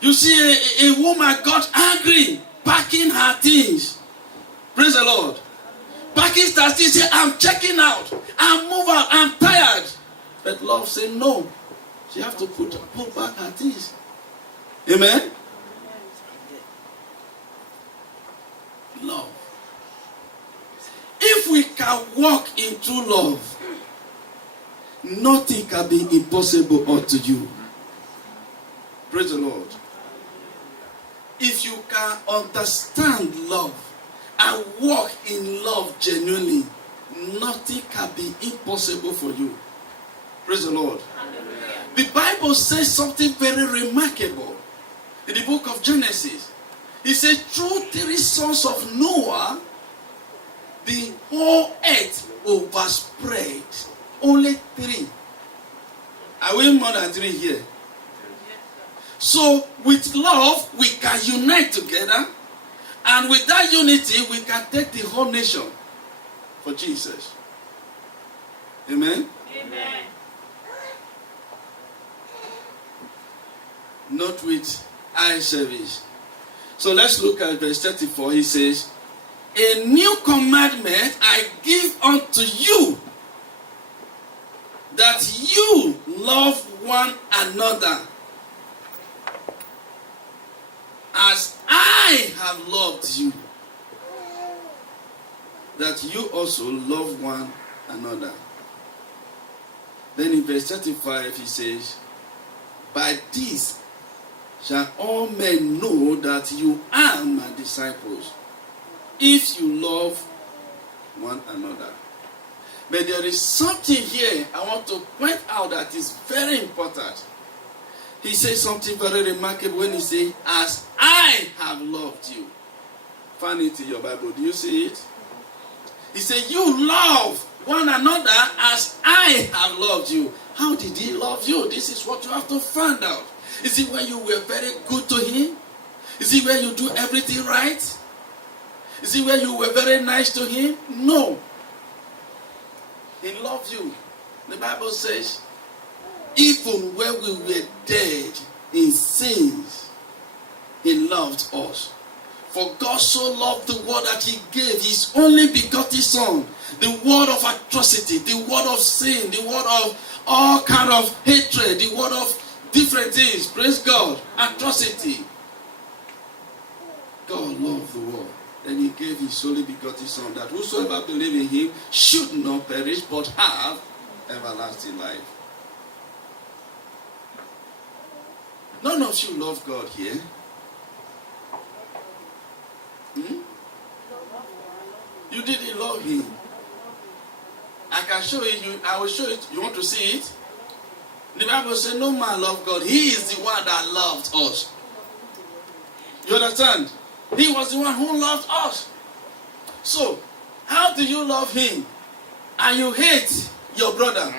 You see, a woman got angry, packing her things. Praise the Lord. Packing her things, say, I'm checking out. I'm moving out. I'm tired. But love said no. She have to put back her things. Amen? Love. If we can walk in true love, nothing can be impossible unto you. Praise the Lord. If you can understand love and walk in love genuinely, nothing can be impossible for you. Praise the Lord. The Bible says something very remarkable in the book of Genesis. It says, through 3 sons of Noah, the whole earth overspread. Only 3. Are we more than 3 here? So, with love, we can unite together. And with that unity, we can take the whole nation for Jesus. Amen? Amen. Not with eye service. So let's look at verse 34. He says, a new commandment I give unto you, that you love one another as I have loved you, that you also love one another. Then in verse 35 he says, by this shall all men know that you are my disciples, if you love one another. But there is something here I want to point out that is very important. He says something very remarkable when he says, as I have loved you. Find it in your Bible. Do you see it? He said, you love one another as I have loved you. How did he love you? This is what you have to find out. Is it when you were very good to him? Is it when you do everything right? Is it when you were very nice to him? No. He loved you. The Bible says, even when we were dead in sins, he loved us. For God so loved the world that he gave his only begotten Son. The word of atrocity, the word of sin, the word of all kind of hatred, the word of different things. Praise God. Atrocity. God loved the world. Then he gave his only begotten Son, that whosoever believe in him should not perish but have everlasting life. None of you love God here. You didn't love him. I can show it you. I will show it. You want to see it? The Bible says no man loved God. He is the one that loved us. You understand? He was the one who loved us. So, how do you love him and you hate your brother?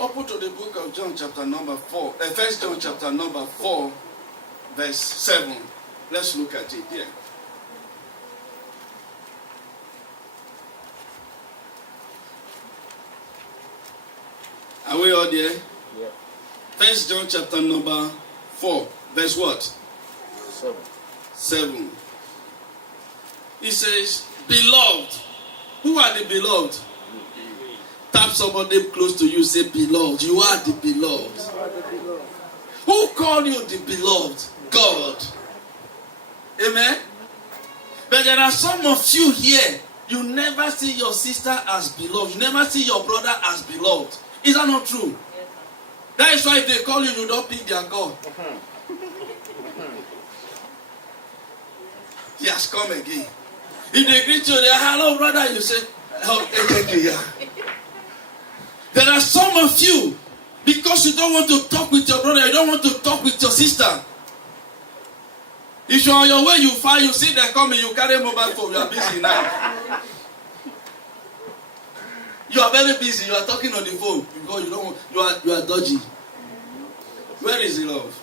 Open to the book of John chapter number 4. 1 John chapter number 4 verse 7. Let's look at it here. Are we all there? Yeah. 1 John chapter number 4 verse what? 7. He says, beloved. Who are the beloved? Tap somebody close to you, say, beloved. You are the beloved. Who called you the beloved? God. Amen? But there are some of you here, you never see your sister as beloved. You never see your brother as beloved. Is that not true? That is why if they call you, you don't pick their call. He has come again. If they greet you, they are, hello brother, you say, oh, thank you, yeah. There are some of you, because you don't want to talk with your brother, you don't want to talk with your sister. If you're on your way, you find, you see them coming, you carry a mobile phone, you are busy now. You are very busy, you are talking on the phone, because you don't want, you are dodgy. Where is the love?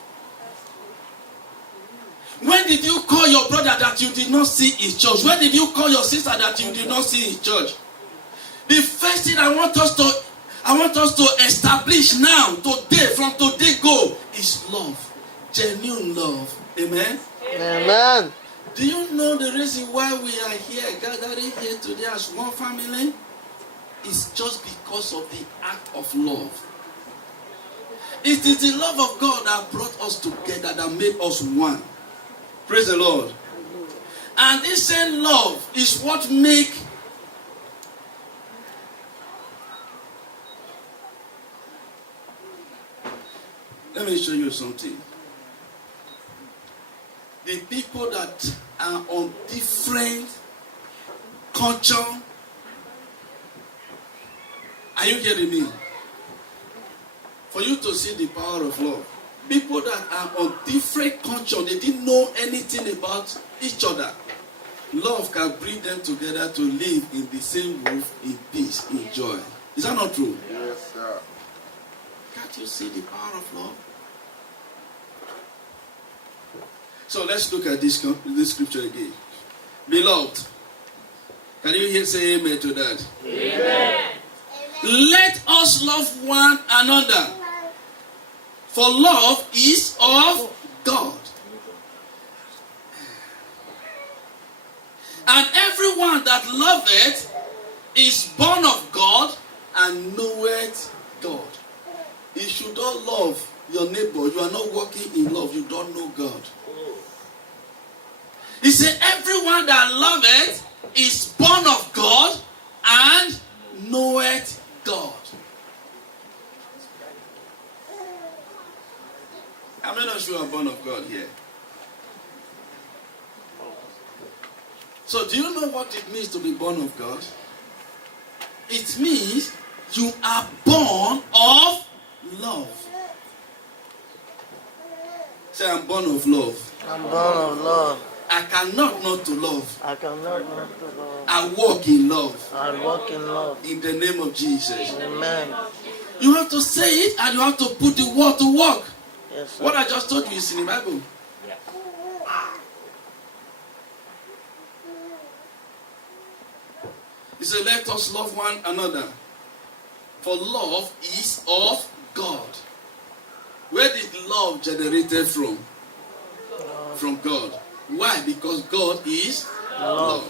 When did you call your brother that you did not see in church? When did you call your sister that you did not see in church? The first thing I want us to establish now, today, from today go, is love. Genuine love. Amen? Amen. Do you know the reason why we are here, gathering here today as one family? It's just because of the act of love. It is the love of God that brought us together, that made us one. Praise the Lord. And this same love is what make let me show you something. The people that are on different culture, are you getting me? For you to see the power of love. People that are on different culture, they didn't know anything about each other. Love can bring them together to live in the same roof, in peace, in joy. Is that not true? Yes, sir. Can't you see the power of love? So let's look at this scripture again. Beloved, can you hear say amen to that? Amen. Let us love one another. For love is of God. And everyone that loveth is born of God and knoweth God. If you don't love your neighbor, you are not walking in love, you don't know God. He said, everyone that loveth is born of God and knoweth God. How many of you are born of God here? So do you know what it means to be born of God? It means you are born of love. Say, I'm born of love. I'm born of love. I cannot not to love. I cannot not to love. I walk in love. I walk in love. In the name of Jesus. Amen. You have to say it and you have to put the word to work. Yes, sir. What I just told you is in the Bible. He said, let us love one another. For love is of God. Where did love generated from? From God. Why? Because God is love.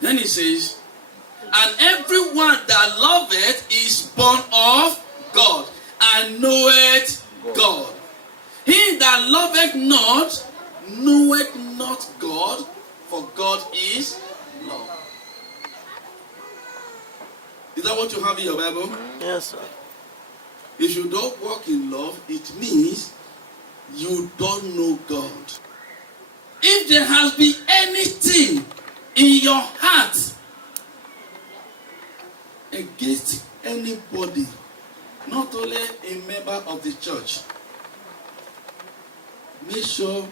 Then he says, and everyone that loveth is born of God and knoweth God. He that loveth not knoweth not God, for God is love. Is that what you have in your Bible? Yes, sir. If you don't walk in love, it means you don't know God. If there has been anything in your heart against anybody, not only a member of the church, make sure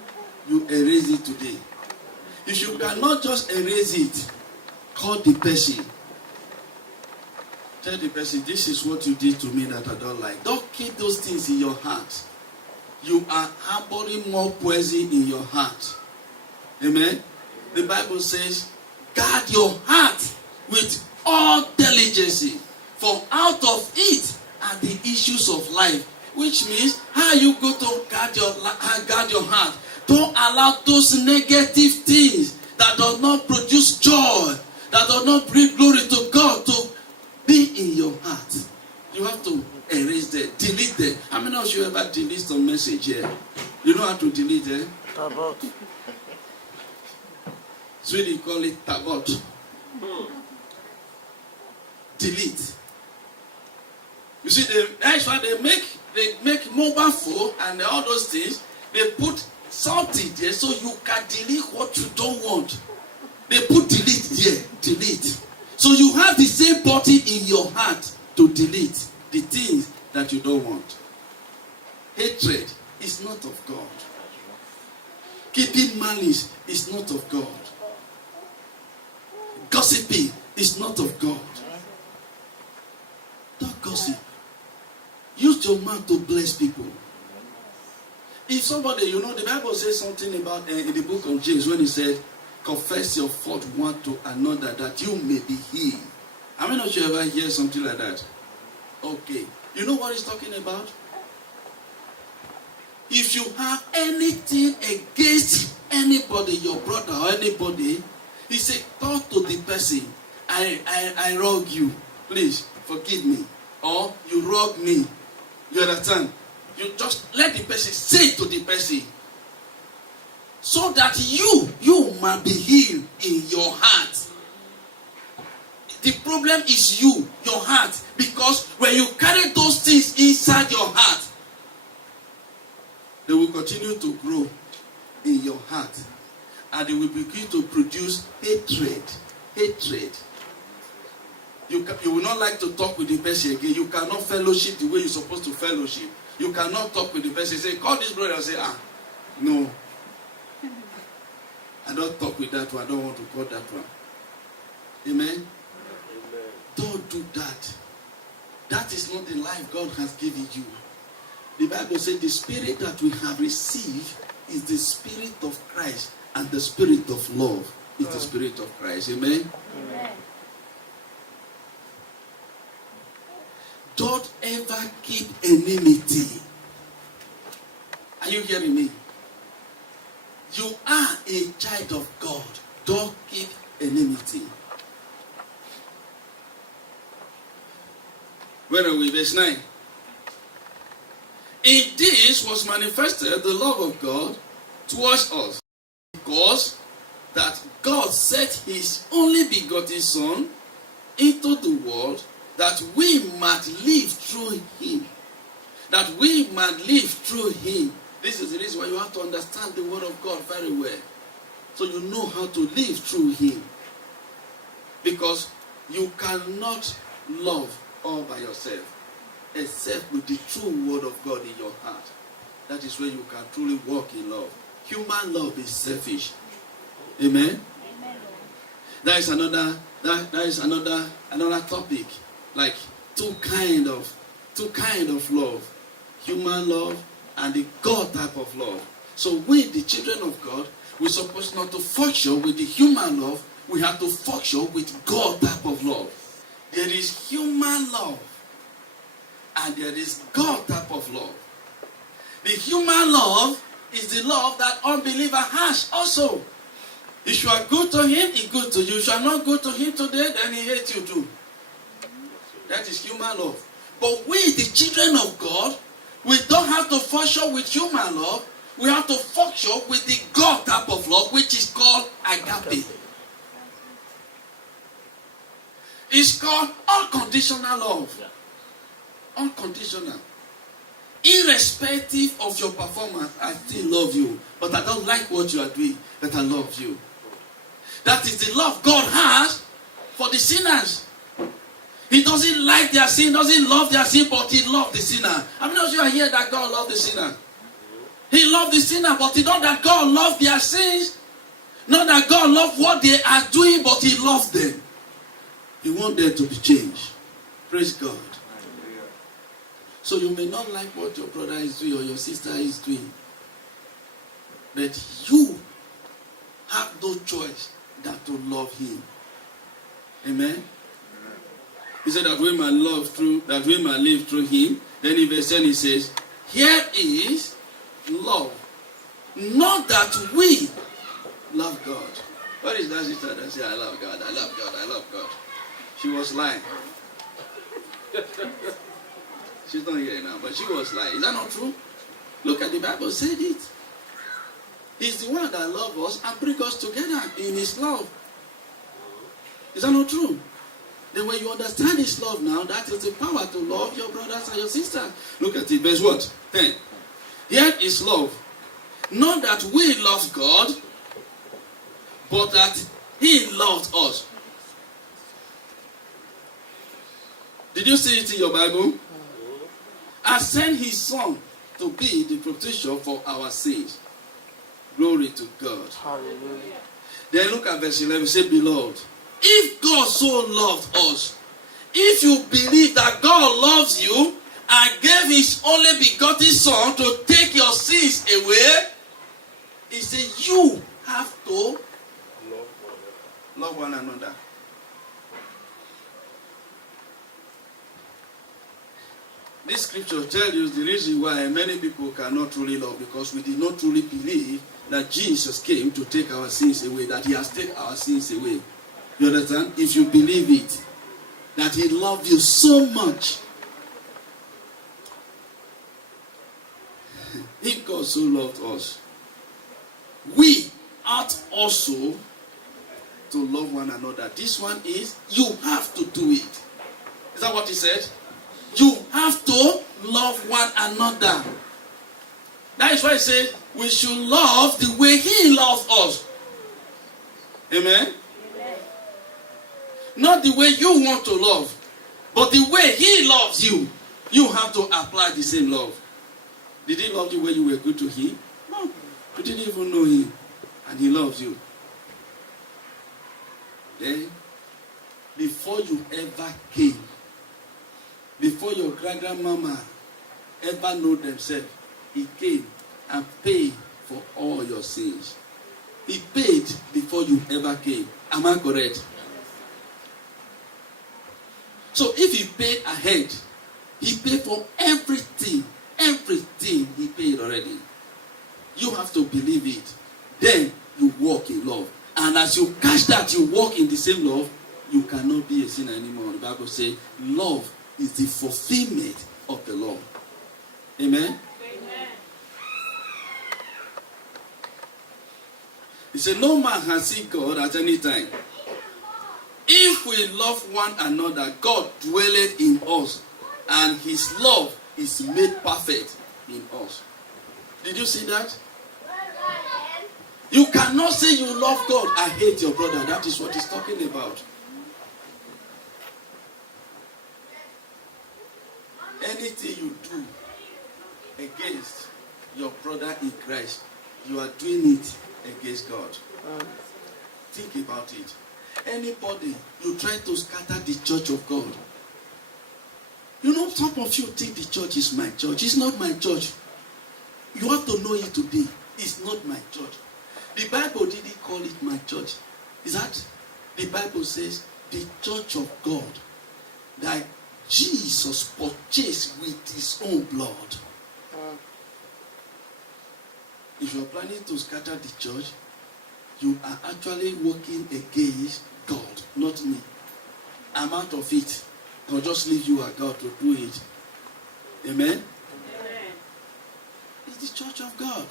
you erase it today. If you cannot just erase it, call the person. Tell the person, this is what you did to me that I don't like. Don't keep those things in your heart. You are harboring more poison in your heart. Amen? The Bible says, guard your heart with all diligence, for out of it are the issues of life. Which means, how you go to guard your heart. Don't allow those negative things that do not produce joy, that do not bring glory to God, to be in your heart. You have to erase them, delete them. How many of you ever delete some message here? You know how to delete them? About. Sweden call it tagot. Delete. You see, that's why they make mobile phone and all those things. They put something there so you can delete what you don't want. They put delete there, delete. So you have the same button in your heart to delete the things that you don't want. Hatred is not of God. Keeping malice is not of God. Gossiping is not of God. Don't gossip. Use your mouth to bless people. If somebody, the Bible says something about in the book of James when he said, confess your fault one to another that you may be healed. How many of you ever hear something like that? Okay. You know what he's talking about? if you have anything against anybody, your brother or anybody, he said, talk to the person. I wrong you. Please forgive me. Or you wrong me. You understand? You just let the person say to the person. So that you might be healed in your heart. The problem is your heart. Because when you carry those things inside your heart, they will continue to grow in your heart. And they will begin to produce hatred. Hatred. You will not like to talk with the person again. You cannot fellowship the way you're supposed to fellowship. You cannot talk with the person. Say, call this brother and say, no. I don't talk with that one. I don't want to call that one. Amen? Amen. Don't do that. That is not the life God has given you. The Bible says the spirit that we have received is the spirit of Christ, and the spirit of love is the spirit of Christ. Amen? Amen. Don't ever keep enmity. Are you hearing me? You are a child of God. Don't keep enmity. Where are we? Verse 9. In this was manifested the love of God towards us, because that God sent his only begotten Son into the world that we might live through him. That we might live through him. This is the reason why you have to understand the word of God very well. So you know how to live through him. Because you cannot love all by yourself, except with the true word of God in your heart. That is where you can truly walk in love. Human love is selfish. Amen? Amen. That is another topic. Like two kind of love. Human love and the God type of love. So we, the children of God, we're supposed not to function with the human love. We have to function with God type of love. There is human love and there is God type of love. The human love is the love that unbeliever has also. If you are good to him, he's good to you. If you are not good to him today, then he hates you too. That is human love. But we, the children of God, we don't have to function with human love. We have to function with the God type of love, which is called agape. It's called unconditional love. Unconditional. Irrespective of your performance, I still love you. But I don't like what you are doing, but I love you. That is the love God has for the sinners. He doesn't like their sin, doesn't love their sin, but he loves the sinner. I'm not sure I hear that God loves the sinner. He loves the sinner, but he not that God loves their sins. Not that God loves what they are doing, but he loves them. He wants them to be changed. Praise God. So you may not like what your brother is doing or your sister is doing. But you have no choice than to love him. Amen. He said that we might live through him. Then in verse 10 he says, here is love. Not that we love God. What is that sister that says, I love God, I love God, I love God? She was lying. She's not here now, but she was lying. Is that not true? Look at the Bible said it. He's the one that loves us and brings us together in his love. Is that not true? Then when you understand his love now, that is the power to love your brothers and your sisters. Look at it, verse what? 10. Here is love. Not that we love God, but that he loved us. Did you see it in your Bible? And sent his son to be the propitiation for our sins. Glory to God. Hallelujah. Then look at verse 11. Say, beloved, if God so loved us, if you believe that God loves you and gave his only begotten son to take your sins away, he said you have to love one another. This scripture tells you the reason why many people cannot truly love, because we did not truly believe that Jesus came to take our sins away, that he has taken our sins away. You understand? If you believe it, that he loved you so much, if God so loved us, we ought also to love one another. This one is, you have to do it. Is that what he said? You have to love one another. That is why he said we should love the way he loved us. Amen? Amen? Not the way you want to love, but the way he loves you. You have to apply the same love. Did he love you when you were good to him? No. You didn't even know him. And he loves you. Then, before you ever came, before your grandmama ever know themselves, he came and paid for all your sins. He paid before you ever came. Am I correct? So if he paid ahead, he paid for everything. Everything he paid already. You have to believe it. Then you walk in love. And as you catch that, you walk in the same love, you cannot be a sinner anymore. The Bible says love is the fulfillment of the law. Amen? Amen. He said, no man has seen God at any time. If we love one another, God dwelleth in us, and his love is made perfect in us. Did you see that? You cannot say you love God, I hate your brother. That is what he's talking about. Anything you do against your brother in Christ, you are doing it against God. Think about it. Anybody you try to scatter the church of God. You know, some of you think the church is my church. It's not my church. You have to know it today. It's not my church. The Bible didn't call it my church. Is that? The Bible says the church of God that Jesus purchased with his own blood. If you are planning to scatter the church, you are actually working against God, not me. I'm out of it. I'll just leave you at God to do it. Amen? Amen. It's the church of God.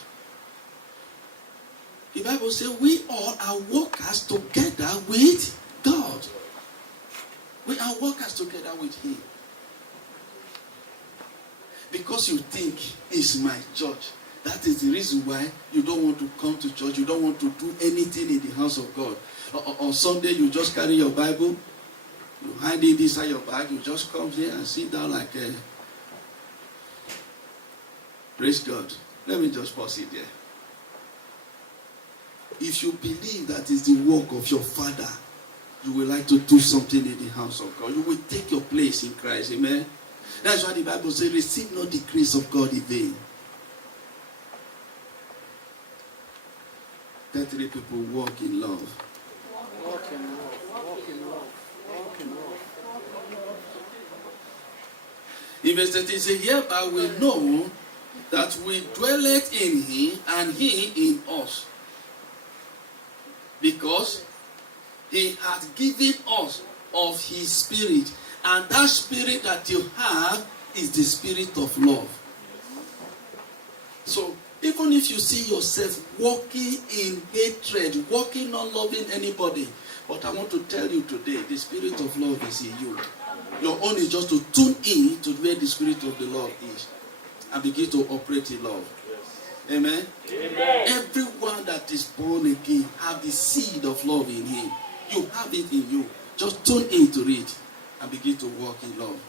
The Bible says we all are workers together with God. We are workers together with him. Because you think it's my church. That is the reason why you don't want to come to church. You don't want to do anything in the house of God. On Sunday, you just carry your Bible. You hide it inside your bag. You just come here and sit down like a... Praise God. Let me just pause it there. If you believe that is the work of your Father, you will like to do something in the house of God. You will take your place in Christ. Amen? That's why the Bible says, receive not the grace of God in vain. 33 people walk in love. Walk in love. Walk in love. Walk in love. In verse 13 says, hereby we know that we dwelleth in him and he in us. Because he hath given us of his spirit. And that spirit that you have is the spirit of love. So, even if you see yourself walking in hatred, walking not loving anybody, but I want to tell you today, the spirit of love is in you. Your own is just to tune in to where the spirit of the love is and begin to operate in love. Amen? Amen. Everyone that is born again have the seed of love in him. You have it in you. Just tune into it and begin to walk in love.